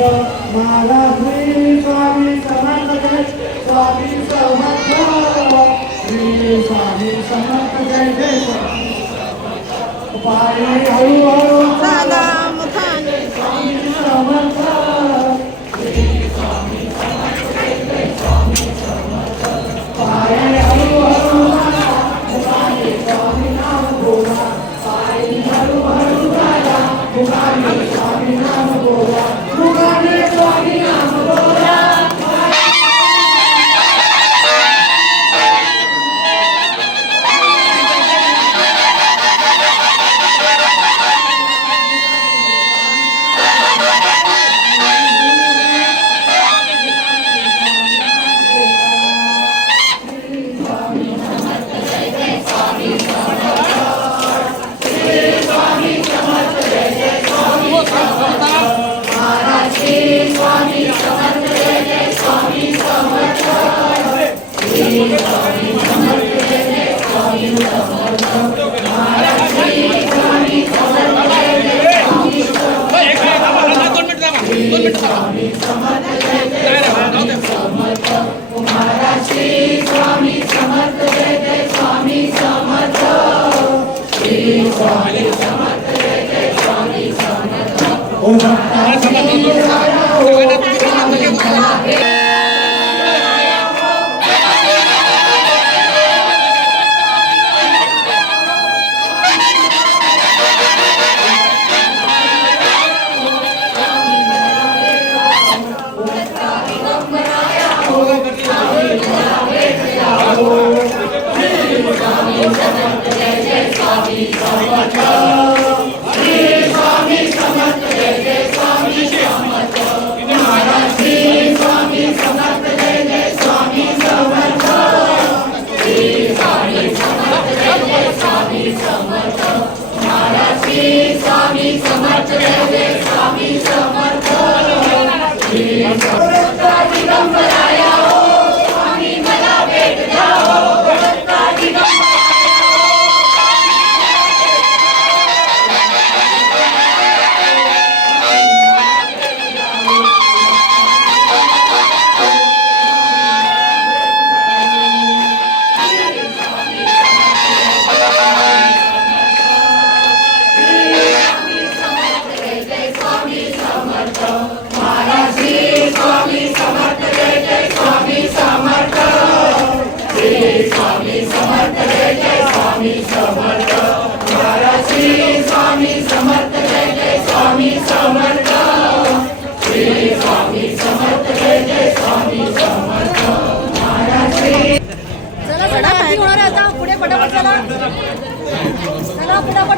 महाराज श्री स्वामी समर्थ जय स्वामी समर्थ श्री स्वामी समर्थ जय जय स्वामी पायी हळूहळू स्वामी समर्थ श्री स्वामी समर्थ जय जय स्वामी समर्थ पायी हळूहळू मुखाने स्वामी नाम बोला पायी हळूहळू झाला मुखाने स्वामी नाम बोला मुखाने स्वामी नाम बोला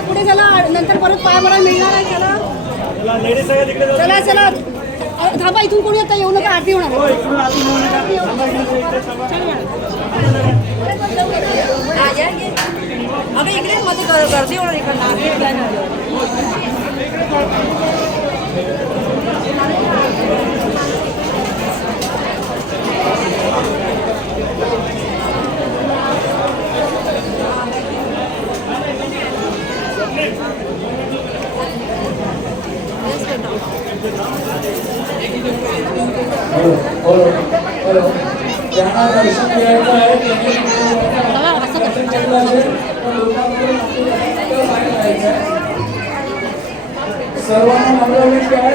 पुढे चला नंतर परत पाय पडा मिळणार आहे चला चला थांबा इथून कोणी आता येऊ नका आरती होणार अगं इकडे मध्ये गर्दी होणार इकडे ज्यांना दर्शन घ्यायचं आहे सर्वांना मंगळविष्ट आहे